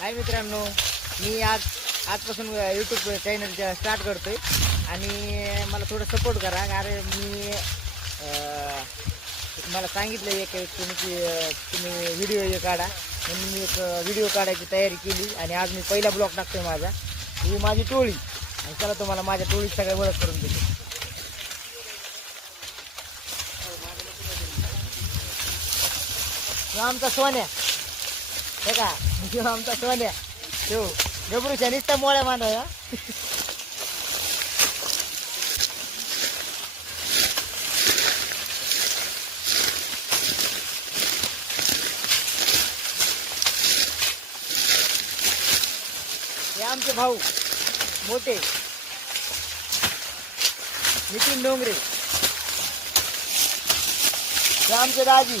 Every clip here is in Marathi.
हाय मित्रांनो, मी आजपासून यूट्यूब चॅनल स्टार्ट करतोय आणि मला थोडं सपोर्ट करा. कारण मी मला सांगितलं एक तुम्ही की तुम्ही व्हिडिओ काढा, म्हणून मी एक व्हिडिओ काढायची तयारी केली आणि आज मी पहिला ब्लॉग टाकतोय माझा. ही माझी टोळी आणि चला तुम्हाला माझ्या टोळीत सगळं ओळख करून देतो. आमचा सोन्या हे का, आमचा सोन्या तो गबरूच्या नुसता मोळ्या मांडवाया. हे आमचे भाऊ मोठे नितीन डोंगरे, हे आमचे दाजी.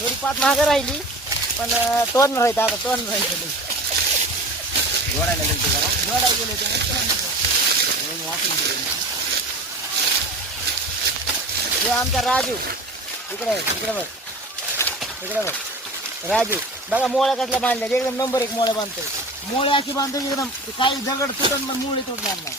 थोडी पाच मागं राहिली पण तोरण राहायचं, आता तोरण राहायचं जोडायला गेलो जरा जोडायला गेलो हे आमचा राजू. इकडे इकडे बघ, इकडे बघ राजू. बघा मोळ्या कसल्या बांधल्या, एकदम नंबर एक मोळ्या बांधतोय. मोळे अशी बांधतो एकदम, काही दगड तुटून मग मुळे तुटणार नाही.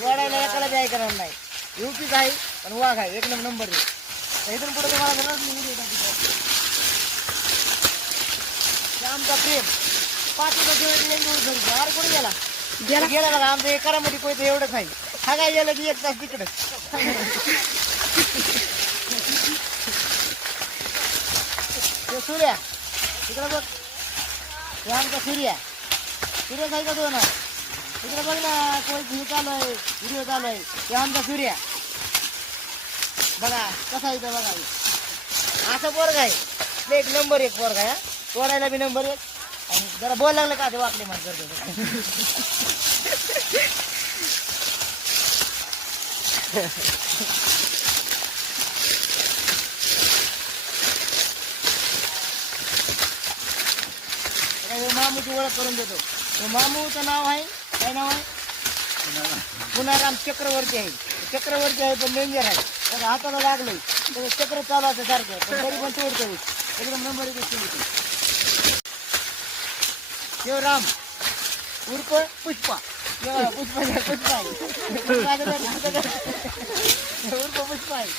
जोडायला एकाला बी ऐकणार नाही. युपीच आहे पण वाघ आहे, एक नंबर आहे. इथून पुढे तुम्हाला आमचा प्रेम पाठीचा अरे कुठे गेला गेला बघा. आमच्या एकामध्ये कोयतं एवढंच आहे. हा काय गेलं की एक तास तिकडं. सूर्या तिकडं बघ, हे आमचा सूर्या. सूर्याच आहे का तो ना, तिकडे बघ ना. कोयत चालू आहे, व्हिडिओ चालू आहे. हे आमचा सूर्या बघा कसा इथं बघा. असं पोरग आहे, एक नंबर एक पोरग आहे. तोडायला बी नंबर एक. आणि जरा बोल लागलं का ते वाकले मन करतो. मामूची ओळख करून देतो. मामूचं नाव आहे, काय नाव आहे? पुनाराम चक्रवर्ती आहे. चक्रवर्ती आहे पण डेंजर आहे. त्याला हाताला लागलंय तर चक्र चालवायचं सारखं, पण तरी पण तोडतो एकदम नंबर एक. शिवराम उर्फ पुष्पा. पुष्पा पुष्पा आहे, उर्फ पुष्पा आहे.